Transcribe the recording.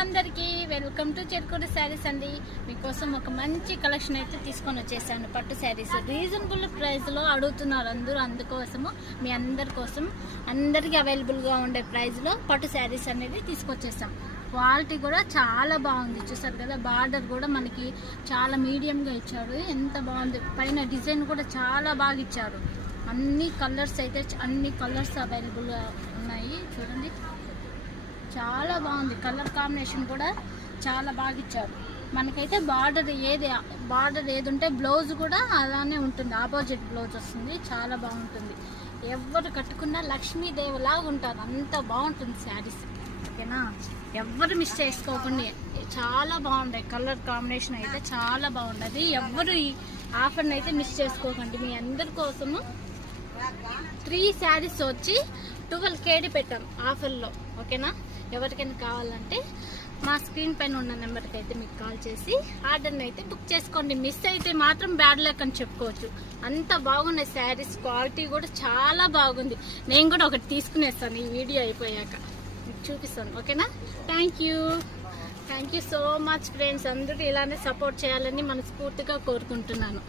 అందరికీ welcome to Cherukuru saris అండి. మీకోసం ఒక మంచి కలెక్షన్ అయితే తీసుకొని వచ్చేసాను. పట్టు శారీస్ రీజనబుల్ ప్రైస్లో అడుగుతున్నారు అందరూ. అందుకోసము మీ అందరి కోసం అందరికీ అవైలబుల్గా ఉండే ప్రైస్లో పట్టు శారీస్ అనేది తీసుకొచ్చేసాం. క్వాలిటీ కూడా చాలా బాగుంది. చూసారు కదా, బార్డర్ కూడా మనకి చాలా మీడియంగా ఇచ్చారు. ఎంత బాగుంది, పైన డిజైన్ కూడా చాలా బాగా ఇచ్చారు. అన్ని కలర్స్ అయితే అన్ని కలర్స్ అవైలబుల్గా ఉన్నాయి. చూడండి, చాలా బాగుంది. కలర్ కాంబినేషన్ కూడా చాలా బాగా ఇచ్చారు. మనకైతే బార్డర్ ఏది ఉంటే బ్లౌజ్ కూడా అలానే ఉంటుంది, ఆపోజిట్ బ్లౌజ్ వస్తుంది. చాలా బాగుంటుంది. ఎవరు కట్టుకున్నా లక్ష్మీదేవిలాగా ఉంటారు, అంత బాగుంటుంది శారీస్. ఓకేనా, ఎవరు మిస్ చేసుకోకుండా చాలా బాగుంటాయి. కలర్ కాంబినేషన్ అయితే చాలా బాగుంటుంది. ఎవరు ఈ ఆఫర్ని అయితే మిస్ చేసుకోకండి. మీ అందరి కోసము 3 శారీస్ వచ్చి 12 KD పెట్టాం ఆఫర్లో. ఓకేనా, ఎవరికైనా కావాలంటే మా స్క్రీన్ పైన ఉన్న నెంబర్కి అయితే మీకు కాల్ చేసి ఆర్డర్ని అయితే బుక్ చేసుకోండి. మిస్ అయితే మాత్రం బ్యాడ్ లక్ అని చెప్పుకోవచ్చు. అంత బాగున్నాయి శారీస్, క్వాలిటీ కూడా చాలా బాగుంది. నేను కూడా ఒకటి తీసుకునేస్తాను ఈ వీడియో అయిపోయాక, మీకు చూపిస్తాను. ఓకేనా, thank you so much friends. అందరూ ఇలానే సపోర్ట్ చేయాలని మనస్ఫూర్తిగా కోరుకుంటున్నాను.